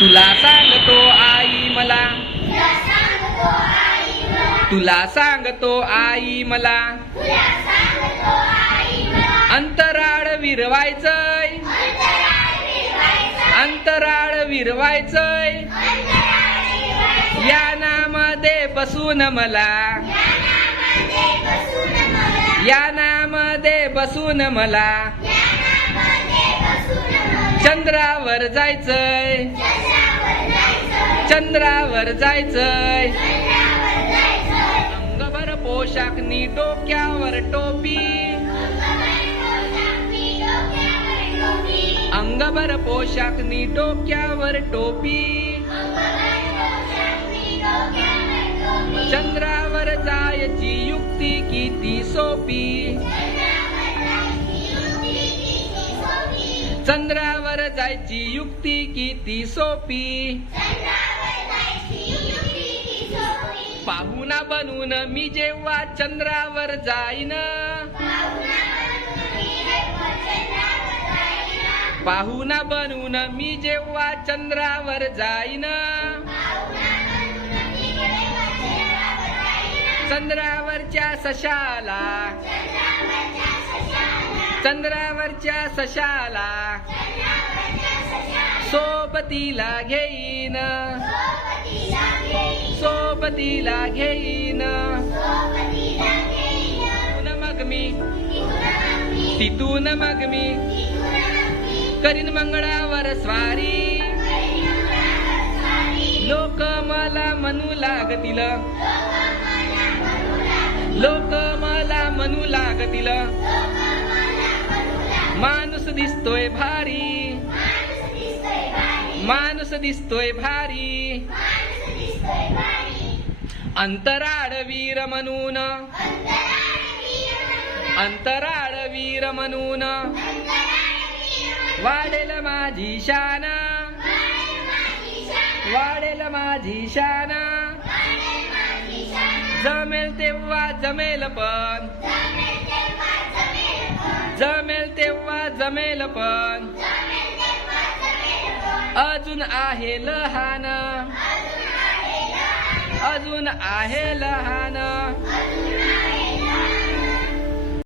तुला सांगतो आई मला, तुला सांगतो आई मला, अंतराळ विरवायचंय, अंतराळ विरवायचंय, यानामध्ये बसून मला, यानामध्ये बसून मला, चंद्रावर जायचंय, चंद्रावर जायचंय, अंगभर पोशाख नी डोक्यावर टोपी, अंगभर पोशाख नी डोक्यावर टोपी, चंद्रावर जायची युक्ती किती सोपी, चंद्रावर जायची युक्ती किती सोपी, पाहुणा बनून मी जेव्हा चंद्रावर जाईन, पाहुणा बनून मी जेव्हा चंद्रावर जाईन, चंद्रावरच्या सशाला, चंद्रावरच्या सशाला सोबतीला घेईन, सोबतीला घेईन, मग मी तिथून मग मी करीन मंगळावर स्वारी, लोक मला म्हणू लागतील, लोक मला म्हणू लागतील, माणूस दिसतोय भारी, माणूस दिसतोय भारी, अंतराळ वीर म्हणून, अंतराळ वीर म्हणून वाढेल माझी शान, वाढेल माझी शान, जमेल तेव्हा जमेल पण, जमेल तेव्हा जमेल पण, अजून आहे लहान, अजून आहे लहान,